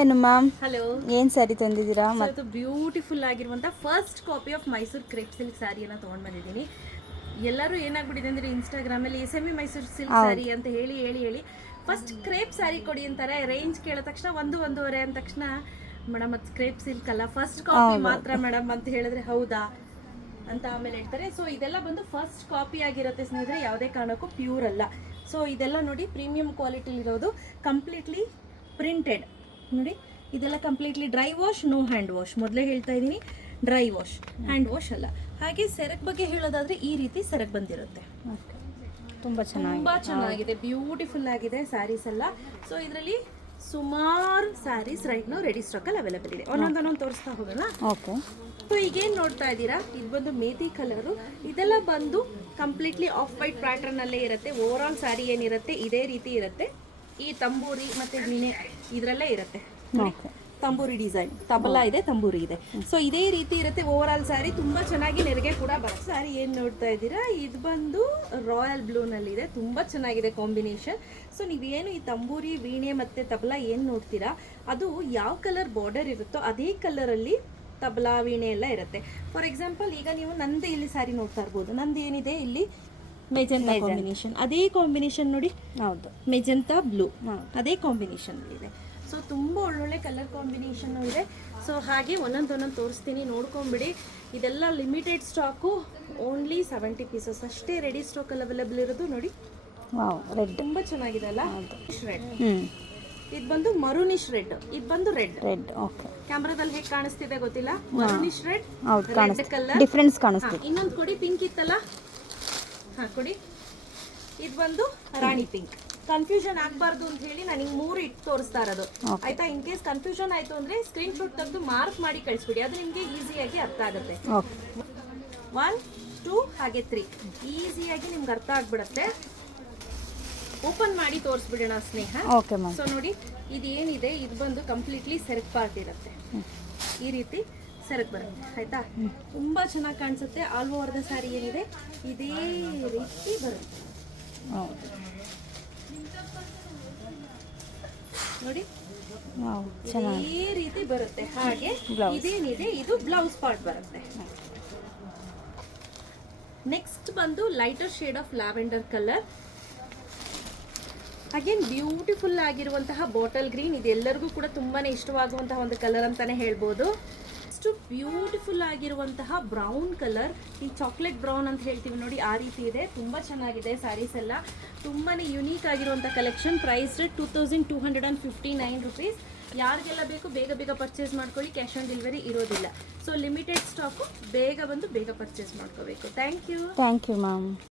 ಏನು ma'am, hello, ಏನು ಸ್ಯಾರಿ ತಂದಿದ್ದೀರಾ? ಮತ್ತು ಬ್ಯೂಟಿಫುಲ್ ಆಗಿರುವಂಥ first copy of Mysore crepe silk ಸ್ಯಾರಿಯನ್ನು ತೊಗೊಂಡು ಬಂದಿದ್ದೀನಿ. ಎಲ್ಲರೂ ಏನಾಗ್ಬಿಟ್ಟಿದೆ ಅಂದರೆ ಇನ್ಸ್ಟಾಗ್ರಾಮಲ್ಲಿ ಸೆಮಿ ಮೈಸೂರು ಸಿಲ್ಕ್ ಸ್ಯಾರಿ ಅಂತ ಹೇಳಿ ಹೇಳಿ ಹೇಳಿ ಫಸ್ಟ್ ಕ್ರೇಪ್ ಸ್ಯಾರಿ ಕೊಡಿ ಅಂತಾರೆ. ರೇಂಜ್ ಕೇಳಿದ ತಕ್ಷಣ 1-1.5 ಅಂದ ತಕ್ಷಣ ಮೇಡಮ್ ಅದು ಕ್ರೇಪ್ ಸಿಲ್ಕ್ ಅಲ್ಲ, ಫಸ್ಟ್ ಕಾಪಿ ಮಾತ್ರ ಮೇಡಮ್ ಅಂತ ಹೇಳಿದ್ರೆ ಹೌದಾ ಅಂತ ಆಮೇಲೆ ಹೇಳ್ತಾರೆ. ಸೊ ಇದೆಲ್ಲ ಬಂದು ಫಸ್ಟ್ ಕಾಪಿ ಆಗಿರುತ್ತೆ ಸ್ನೇಹಿತರೆ, ಯಾವುದೇ ಕಾರಣಕ್ಕೂ ಪ್ಯೂರ್ ಅಲ್ಲ. ಸೊ ಇದೆಲ್ಲ ನೋಡಿ ಪ್ರೀಮಿಯಂ ಕ್ವಾಲಿಟಿಲಿರೋದು, ಕಂಪ್ಲೀಟ್ಲಿ ಪ್ರಿಂಟೆಡ್ ನೋಡಿ. ಇದೆಲ್ಲ completely dry wash, no hand wash. ಮೊದಲೇ ಹೇಳ್ತಾ ಇದ್ದೀನಿ, ಡ್ರೈ ವಾಶ್, ಹ್ಯಾಂಡ್ ವಾಶ್ ಅಲ್ಲ. ಹಾಗೆ ಸೆರಗ್ ಬಗ್ಗೆ ಹೇಳೋದಾದ್ರೆ ಈ ರೀತಿ ಸೆರಗ್ ಬಂದಿರುತ್ತೆ. ತುಂಬ ಚೆನ್ನಾಗಿದೆ, ಬ್ಯೂಟಿಫುಲ್ ಆಗಿದೆ ಸ್ಯಾರೀಸ್ ಎಲ್ಲ. ಸೊ ಇದರಲ್ಲಿ ಸುಮಾರು ಸ್ಯಾರೀಸ್ ರೈಟ್ ನಾವು ರೆಡಿ ಸ್ಟಾಕಲ್ಲಿ ಅವೈಲೇಬಲ್ ಇದೆ. ಒಂದೊಂದೊಂದೊಂದು ತೋರಿಸ್ತಾ ಹೋಗೋಣ. ಓಕೆ. ಸೊ ಈಗೇನು ನೋಡ್ತಾ ಇದ್ದೀರಾ, ಇದು ಬಂದು ಮೇಥಿ ಕಲರು. ಇದೆಲ್ಲ ಬಂದು ಕಂಪ್ಲೀಟ್ಲಿ ಆಫ್ ವೈಟ್ ಪ್ಯಾಟರ್ನ್ ಅಲ್ಲೇ ಇರುತ್ತೆ. ಓವರ್ ಆಲ್ ಸ್ಯಾರಿ ಏನಿರುತ್ತೆ ಇದೇ ರೀತಿ ಇರುತ್ತೆ. ಈ ತಂಬೂರಿ ಮತ್ತೆ ವೀಣೆ ಇದರಲ್ಲೇ ಇರುತ್ತೆ. ತಂಬೂರಿ ಡಿಸೈನ್, ತಬಲಾ ಇದೆ, ತಂಬೂರಿ ಇದೆ. ಸೊ ಇದೇ ರೀತಿ ಇರುತ್ತೆ ಓವರ್ ಆಲ್ ಸ್ಯಾರಿ. ತುಂಬಾ ಚೆನ್ನಾಗಿ ನೆರಿಗೆ ಕೂಡ ಬರುತ್ತೆ. ಸ್ಯಾರಿ ಏನು ನೋಡ್ತಾ ಇದ್ದೀರಾ, ಇದು ಬಂದು ರಾಯಲ್ ಬ್ಲೂನಲ್ಲಿ ಇದೆ. ತುಂಬಾ ಚೆನ್ನಾಗಿದೆ ಕಾಂಬಿನೇಷನ್. ಸೊ ನೀವೇನು ಈ ತಂಬೂರಿ, ವೀಣೆ ಮತ್ತೆ ತಬಲಾ ಏನು ನೋಡ್ತೀರಾ, ಅದು ಯಾವ ಕಲರ್ ಬಾರ್ಡರ್ ಇರುತ್ತೋ ಅದೇ ಕಲರಲ್ಲಿ ತಬಲಾ, ವೀಣೆ ಎಲ್ಲ ಇರುತ್ತೆ. ಫಾರ್ ಎಕ್ಸಾಂಪಲ್ ಈಗ ನೀವು ನಂದು ಇಲ್ಲಿ ಸ್ಯಾರಿ ನೋಡ್ತಾ ಇರ್ಬೋದು. ನಂದು ಏನಿದೆ ಇಲ್ಲಿ ಮೆಜೆಂಟಾ ಕಾಂಬಿನೇಷನ್, ಅದೇ ಕಾಂಬಿನೇಷನ್ ನೋಡಿ. ಹೌದು, ಮೆಜೆಂಟಾ ಬ್ಲೂ ಅದೇ ಕಾಂಬಿನೇಷನ್ ಇದೆ. ಸೊ ತುಂಬ ಒಳ್ಳೊಳ್ಳೆ ಕಲರ್ ಕಾಂಬಿನೇಷನ್ ಇದೆ. ಸೊ ಹಾಗೆ ಒಂದೊಂದೊಂದು ತೋರಿಸ್ತೀನಿ, ನೋಡ್ಕೊಂಬಿಡಿ. ಇದೆಲ್ಲ ಲಿಮಿಟೆಡ್ ಸ್ಟಾಕು, ಓನ್ಲಿ 70 ಪೀಸಸ್ ಅಷ್ಟೇ ರೆಡಿ ಸ್ಟಾಕಲ್ಲಿ ಅವೈಲೇಬಲ್ ಇರೋದು. ನೋಡಿ, ರೆಡ್ ತುಂಬ ಚೆನ್ನಾಗಿದೆ ಅಲ್ಲ. ರೆಡ್, ಇದು ಬಂದು ಮರೂನಿಶ್ ರೆಡ್, ಇದು ಬಂದು ರೆಡ್. ಓಕೆ. ಕ್ಯಾಮ್ರಾದಲ್ಲಿ ಹೇಗೆ ಕಾಣಿಸ್ತಿದೆ ಗೊತ್ತಿಲ್ಲ. ಮರೂನಿಶ್ ರೆಡ್, ರೆಡ್ ಕಲರ್ ಡಿಫರೆನ್ಸ್ ಕಾಣಿಸ್ತಿದೆ. ಇನ್ನೊಂದು ಕೊಡಿ, ಪಿಂಕ್ ಇತ್ತಲ್ಲ, ಕೊಡಿ. ಇದು ಬಂದು ರಾಣಿ ಪಿಂಕ್. ಕನ್ಫ್ಯೂಷನ್ ಆಗಬಾರ್ದು ಅಂತ ಹೇಳಿ ನಾನು ಹಿಂಗೆ 3 ಇಟ್ಟು ತೋರಿಸ್ತಾ ಇರೋದು, ಆಯ್ತಾ? ಇನ್ ಕೇಸ್ ಕನ್ಫ್ಯೂಷನ್ ಆಯ್ತು ಅಂದ್ರೆ ಸ್ಕ್ರೀನ್ ಶಾಟ್ ತೆಗೆದು ಮಾರ್ಕ್ ಮಾಡಿ ಕಳಿಸ್ಬಿಡಿ, ಅದು ನಿಮಗೆ ಈಸಿಯಾಗಿ ಅರ್ಥ ಆಗುತ್ತೆ. 1, 2 ಹಾಗೆ 3 ಈಸಿಯಾಗಿ ನಿಮ್ಗೆ ಅರ್ಥ ಆಗ್ಬಿಡುತ್ತೆ. ಓಪನ್ ಮಾಡಿ ತೋರಿಸ್ಬಿಡೋಣ ಸ್ನೇಹ. Okay ma'am. ಸೊ ನೋಡಿ, ಇದೇನಿದೆ ಇದು ಬಂದು ಕಂಪ್ಲೀಟ್ಲಿ ಸೆರಗ್ ಪಾರ್ಟ್ ಇರುತ್ತೆ. ಈ ರೀತಿ ಸೆರಗ್ ಬರುತ್ತೆ, ಆಯ್ತಾ? ತುಂಬಾ ಚೆನ್ನಾಗಿ ಕಾಣಿಸುತ್ತೆ. ಆಲ್ ಓವರ್ ದ ಸ್ಯಾರಿ ಏನಿದೆ ಇದೇ ರೀತಿ ಬರುತ್ತೆ ನೋಡಿ. ಈ ರೀತಿ ಬರುತ್ತೆ. ಹಾಗೆ ಇದೇನಿದೆ ಇದು ಬ್ಲೌಸ್ ಪಾರ್ಟ್ ಬರುತ್ತೆ. ನೆಕ್ಸ್ಟ್ ಬಂದು lighter shade of lavender colour. Again beautiful ಆಗಿರುವಂತಹ ಬಾಟಲ್ ಗ್ರೀನ್. ಇದೆಲ್ಲರಿಗೂ ಕೂಡ ತುಂಬಾನೇ ಇಷ್ಟವಾಗುವಂತಹ ಒಂದು ಕಲರ್ ಅಂತಾನೆ ಹೇಳ್ಬೋದು. ಅಷ್ಟು ಬ್ಯೂಟಿಫುಲ್ ಆಗಿರುವಂತಹ ಬ್ರೌನ್ ಕಲರ್, ಈ ಚಾಕ್ಲೇಟ್ ಬ್ರೌನ್ ಅಂತ ಹೇಳ್ತೀವಿ ನೋಡಿ, ಆ ರೀತಿ ಇದೆ. ತುಂಬ ಚೆನ್ನಾಗಿದೆ ಸ್ಯಾರೀಸ್ ಎಲ್ಲ. ತುಂಬಾ ಯುನೀಕ್ ಆಗಿರುವಂಥ ಕಲೆಕ್ಷನ್. Price rate 2259 rupees. ಯಾರಿಗೆಲ್ಲ ಬೇಕು ಬೇಗ ಬೇಗ ಪರ್ಚೇಸ್ ಮಾಡ್ಕೊಳ್ಳಿ. ಕ್ಯಾಶ್ ಆನ್ ಡೆಲಿವರಿ ಇರೋದಿಲ್ಲ. ಸೊ ಲಿಮಿಟೆಡ್ ಸ್ಟಾಕು, ಬೇಗ ಬಂದು ಬೇಗ ಪರ್ಚೇಸ್ ಮಾಡ್ಕೋಬೇಕು. Thank you ma'am.